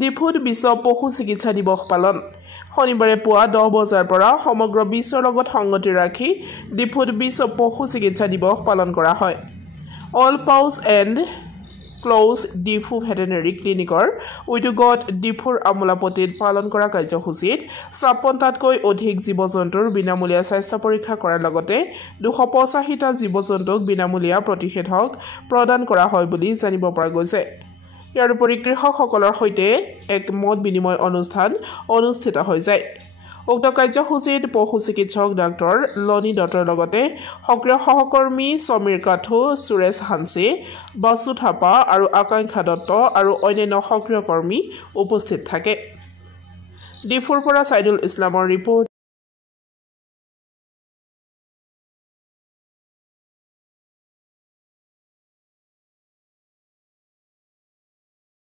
ডিফুত বিশ্ব পশু চিকিৎসা দিৱস পালন শনিবাৰে পুৱা 10 বজাৰ পৰা সমগ্ৰ বিশ্বৰ লগত সংগতি ৰাখি ডিফুত বিশ্ব পশু চিকিৎসা দিৱস পালন কৰা হয় all paws and claws Diphu veterinary ক্লিনিকৰ উদ্যোগত ডিফুৰ আমোলাপতিত পালন কৰা কাৰ্যসূচীত 56টাতকৈ অধিক জীৱ-জন্তুৰ বিনামূলীয়া স্বাস্থ্য পৰীক্ষা কৰাৰ লগতে 285টা জীৱ-জন্তুক বিনামূলীয়া প্ৰতিষেধক প্ৰদান কৰা হয় বুলি জানিব পৰা গৈছে ইয়াৰ উপৰি কৃষকসকলৰ সৈতে এক মত বিনিময় অনুষ্ঠান অনুষ্ঠিত হৈ যায় উক্ত কাৰ্যসূচীত পশু চিকিৎসক ডাক্তৰ লনি দত্তৰ লগতে সক্ৰিয় সহকৰ্মী সমীৰ কাঠু সুৰেশ হানচি বাসু থাপা আৰু আকাংক্ষা দত্ত আৰু অন্যান্য সক্ৰিয় কৰ্মী উপস্থিত থাকে ডিফুৰ পৰা সাইদুল ইছলামৰ ৰিপৰ্ট